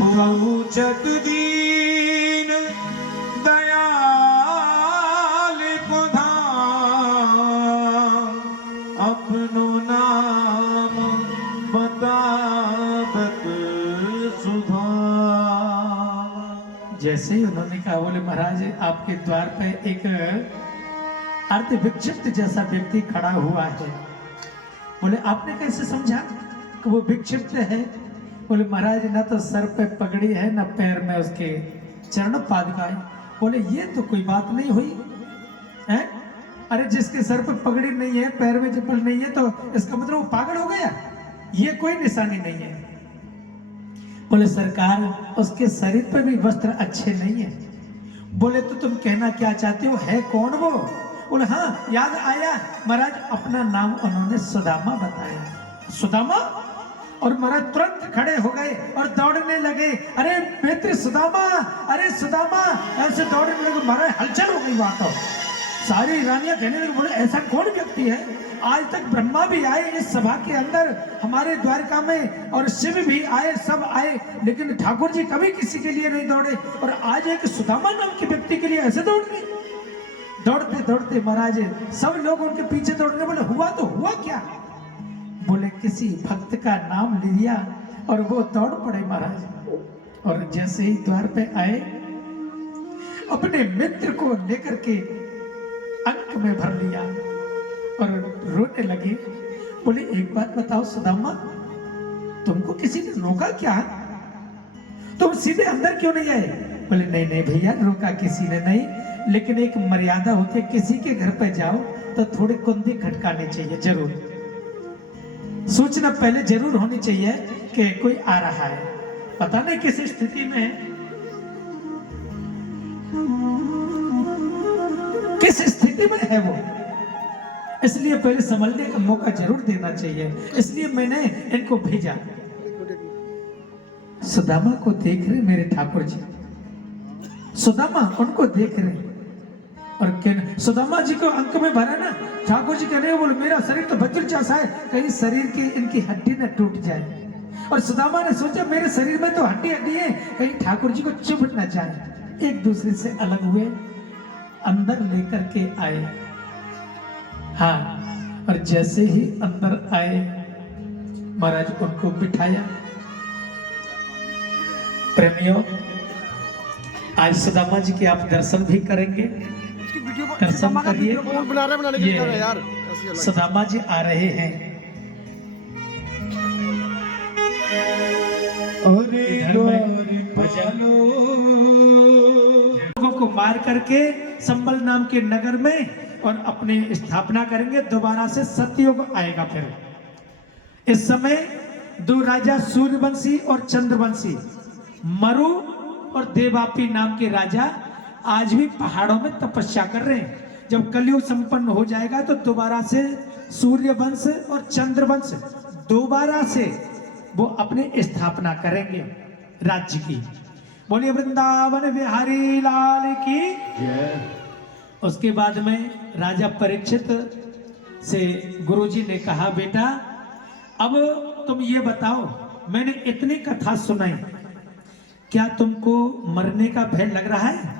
बहुचक दीन दयाल को धाम अपनो नाम बतावत सुधा। जैसे ही उन्होंने कहा, बोले महाराज आपके द्वार पे एक अर्ध विक्षिप्त जैसा व्यक्ति खड़ा हुआ है। बोले आपने कैसे समझा कि वो विक्षिप्त है? बोले महाराज ना तो सर पे पगड़ी है ना पैर में उसके चरण पादुकाएं। बोले ये तो कोई बात नहीं हुई है। अरे जिसके सर पे पगड़ी नहीं है, पैर में चप्पल नहीं है, तो इसका मतलब वो पागल हो गया? ये कोई निशानी नहीं है। बोले सरकार उसके शरीर पर भी वस्त्र अच्छे नहीं है। बोले तो तुम कहना क्या चाहते हो, है कौन वो? बोले हाँ याद आया महाराज, अपना नाम उन्होंने सुदामा बताया। सुदामा? और महाराज तुरंत खड़े हो गए और दौड़ने लगे। अरे मित्र सुदामा, अरे सुदामा, ऐसे दौड़ने लगे। महाराज हलचल हो गई वहां तो। सारी रानियां कहने लगी, बोले ऐसा कौन व्यक्ति है? आज तक ब्रह्मा भी आए इस सभा के अंदर हमारे द्वारका में, और शिव भी आए, सब आए, लेकिन ठाकुर जी कभी किसी के लिए नहीं दौड़े, और आज एक सुदामा नाम के व्यक्ति के लिए ऐसे दौड़ गए। दौड़ते दौड़ते महाराज सब लोग उनके पीछे दौड़ने। बोले हुआ तो हुआ क्या? बोले किसी भक्त का नाम लिया और वो दौड़ पड़े महाराज। और जैसे ही द्वार पे आए, अपने मित्र को लेकर के अंक में भर लिया और रोने लगे। बोले एक बात बताओ सुदामा, तुमको किसी ने रोका क्या? तुम सीधे अंदर क्यों नहीं आए? बोले नहीं नहीं भैया, रोका किसी ने नहीं, लेकिन एक मर्यादा होती है, किसी के घर पे जाओ तो थोड़े कुंदी खटकाने चाहिए, जरूर सूचना पहले जरूर होनी चाहिए कि कोई आ रहा है। पता नहीं किस स्थिति में, किस स्थिति में है वो, इसलिए पहले संभलने का मौका जरूर देना चाहिए। इसलिए मैंने इनको भेजा। सुदामा को देख रहे मेरे ठाकुर जी, सुदामा उनको देख रहे, और सुदामा जी को अंक में भरा ना। ठाकुर जी कहने बोले मेरा शरीर तो वज्र जैसा है, कहीं शरीर की इनकी हड्डी न टूट जाए। और सुदामा ने सोचा मेरे शरीर में तो हड्डी हड्डी है, कहीं ठाकुर जी को चुभ न जाए। एक दूसरे से अलग हुए, अंदर लेकर के आए। हाँ, और जैसे ही अंदर आए महाराज उनको बिठाया। प्रेमियों, आज सुदामा जी के आप दर्शन भी करेंगे, दर्शन करिए। सुदामा जी आ रहे हैं। लोगों को मार करके संबल नाम के नगर में और अपने स्थापना करेंगे। दोबारा से सतयुग आएगा। फिर इस समय दो राजा सूर्यवंशी और चंद्रवंशी, मरु और देवापी नाम के राजा आज भी पहाड़ों में तपस्या कर रहे हैं। जब कलयुग संपन्न हो जाएगा तो दोबारा से सूर्यवंश और चंद्रवंश दोबारा से वो अपने स्थापना करेंगे राज्य की। बोलिए वृंदावन बिहारी लाल की। उसके बाद में राजा परीक्षित से गुरुजी ने कहा, बेटा अब तुम ये बताओ, मैंने इतनी कथा सुनाई, क्या तुमको मरने का भय लग रहा है?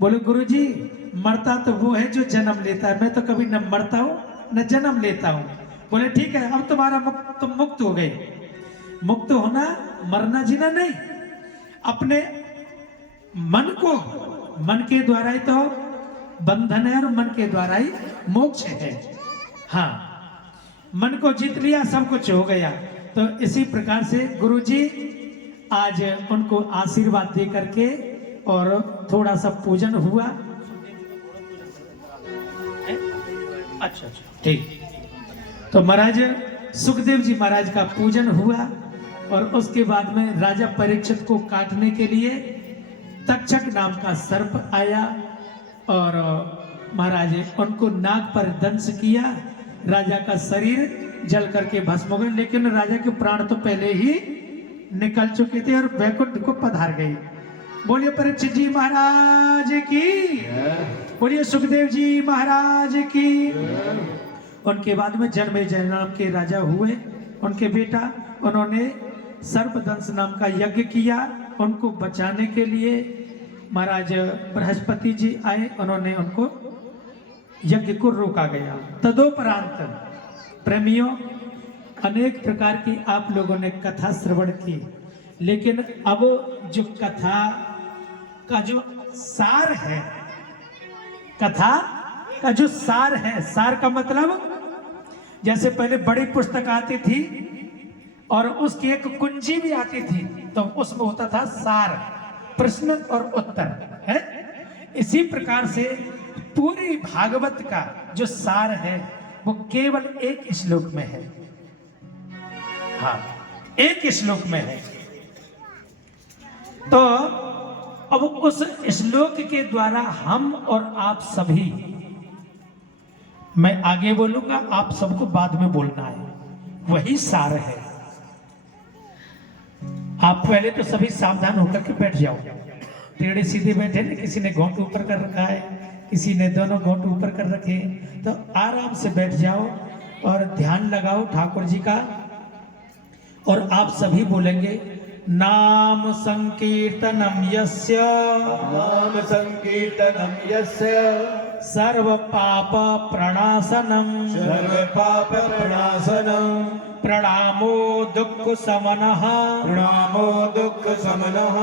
बोले गुरुजी मरता तो वो है जो जन्म लेता है, मैं तो कभी न मरता हूँ न जन्म लेता हूँ। बोले ठीक है, अब तुम्हारा तुम मुक्त हो गए। मुक्त होना, मरना जीना नहीं, अपने मन को, मन के द्वारा ही तो बंधन है और मन के द्वारा ही मोक्ष है। हाँ, मन को जीत लिया, सब कुछ हो गया। तो इसी प्रकार से गुरुजी आज उनको आशीर्वाद दे करके और थोड़ा सा पूजन हुआ। अच्छा ठीक। तो महाराज सुखदेव जी महाराज का पूजन हुआ और उसके बाद में राजा परीक्षित को काटने के लिए तक्षक नाम का सर्प आया और महाराज उनको नाक पर दंश किया। राजा का शरीर जल करके भस्म हो गया, लेकिन राजा के प्राण तो पहले ही निकल चुके थे और वैकुंठ को पधार गए। बोलिए परीक्षित जी महाराज की, बोलिए सुखदेव जी महाराज की। उनके बाद में जन्मेजय नाम के राजा हुए, उनके बेटा, उन्होंने सर्पदंश नाम का यज्ञ किया। उनको बचाने के लिए महाराज बृहस्पति जी आए, उन्होंने उनको यज्ञ को रोका गया। तदोपरांत प्रेमियों, अनेक प्रकार की आप लोगों ने कथा श्रवण की, लेकिन अब जो कथा का जो सार है, कथा का जो सार है, सार का मतलब जैसे पहले बड़ी पुस्तक आती थी और उसकी एक कुंजी भी आती थी, तो उसमें होता था सार, प्रश्न और उत्तर है। इसी प्रकार से पूरी भागवत का जो सार है वो केवल एक श्लोक में है। हाँ, एक श्लोक में है। तो अब उस श्लोक के द्वारा हम और आप सभी, मैं आगे बोलूंगा, आप सबको बाद में बोलना है, वही सार है। आप पहले तो सभी सावधान होकर के बैठ जाओ। टेढ़े सीधे बैठे ना, किसी ने घोंट ऊपर कर रखा है, किसी ने दोनों घोंट ऊपर कर रखे, तो आराम से बैठ जाओ और ध्यान लगाओ ठाकुर जी का। और आप सभी बोलेंगे, नाम संकीर्तनम यस्य, नाम संकीर्तनम यस्य, सर्व पाप प्रणाशनम, सर्व पाप प्रणाशनम, प्रणामो दुख समनः, प्रणामो दुख समनः,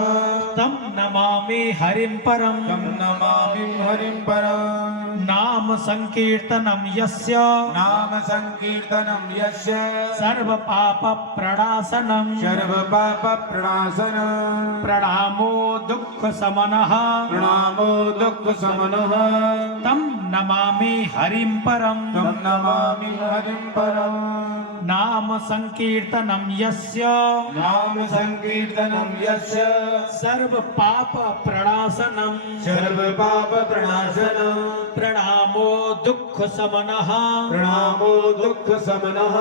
तम नमामि हरिं परम, तम नमामि हरिं परम। नाम संकीर्तनम यस्य, नाम संकीर्तनम यस्य, सर्व पाप प्रणाशनम, सर्व पाप प्रणाशनम, प्रणामो दुख समनः, प्रणामो दुख समनः, तम नमामि हरिं परम, तम नमामि हरिं परम। नाम संकीर्तनम यस्य, नाम संकीर्तनम यस्य, सर्व पाप प्रणाशनम, सर्व पाप प्रणाशनम, प्रणामो दुख समनः, प्रणामो दुख समनः,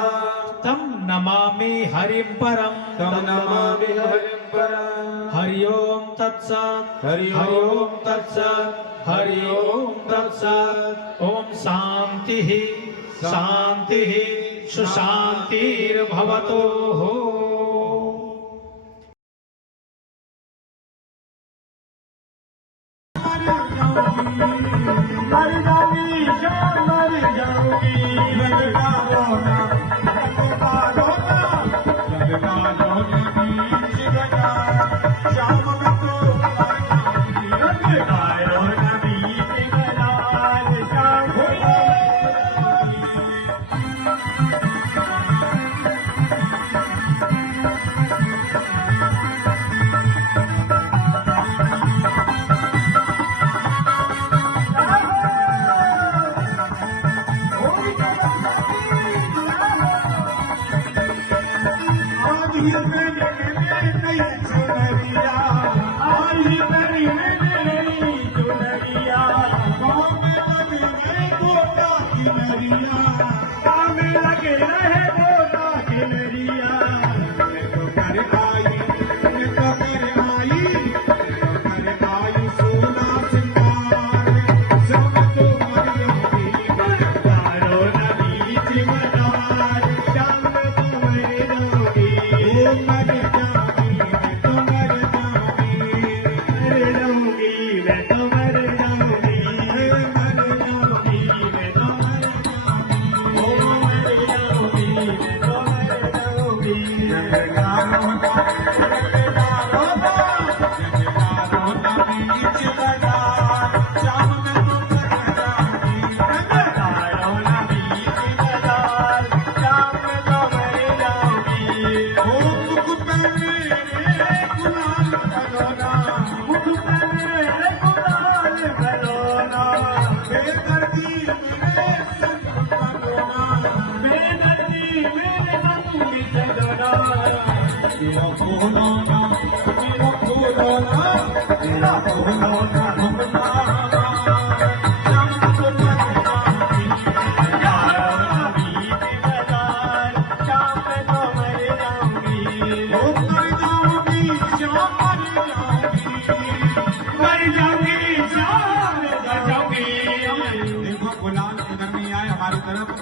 तम नमामि हरिं परम, तम नमामि हरिं परम। हरि ओम तत्सत्, हरि ओम तत्सत्, हरि ओम तत्सत्। ओम शांति शांति सुशांतिर्भवतो हो। मर जाऊंगी, शाम मर जाऊंगी, लगता रोना, लगता रोना, लगता रोने बीच गया, शाम में तो मर जाऊंगी, लगता रोना बीच गया, शाम हो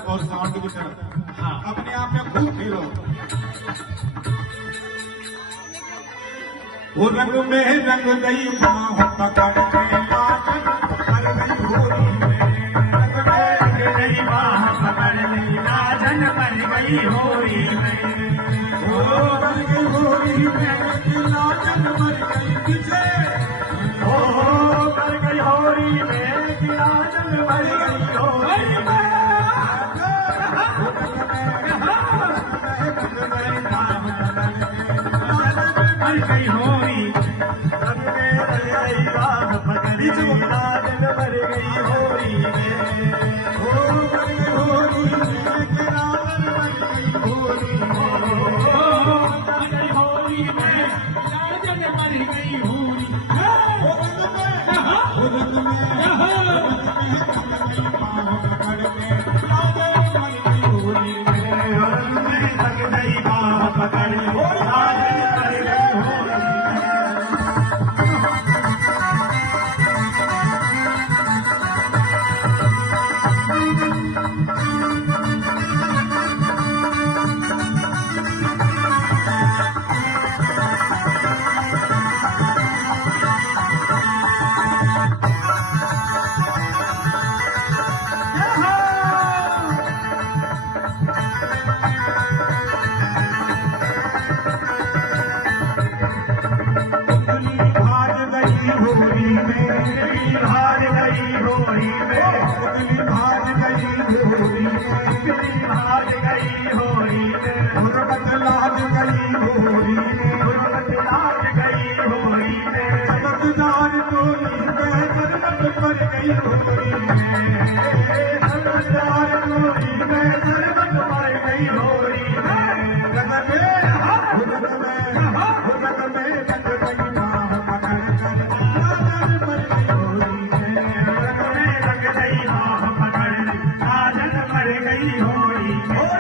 और साउंड खूब खेलो। वो रंग में रंग गई बाह पकड़ के लाजन मर गई होरी में। रंग में रंग गई बाह पकड़ के लाजन मर गई होरी में। ओ मर गई होरी में लाजन मर गई पीछे। ओ मर गई होरी में लाजन मर गई होरी में। मर गई होरी रंग में रंग गई बाह पकड़ी लाजन मर गई होरी में। ओ मर गई होरी में लाजन मर गई होरी में। ओ मर गई होरी में लाजन मर गई होरी में। ओ रंग में रंग गई बाह पकड़ के लाजन मर गई होरी में। भाग गई होरी में उतनी भाग गई होरी में भाग गई होरी में गुरबत लाग गई होरी में गुरबत लाग गई होरी में सबकदार टोली में सरबत पर गई होरी में सबकदार टोली में सरबत पर गई होरी में गगन में लग गई बाह पकड़ कर लाजन मर गई होरी में। रंग में लग गई बाह पकड़ लाजन मर गई होरी में।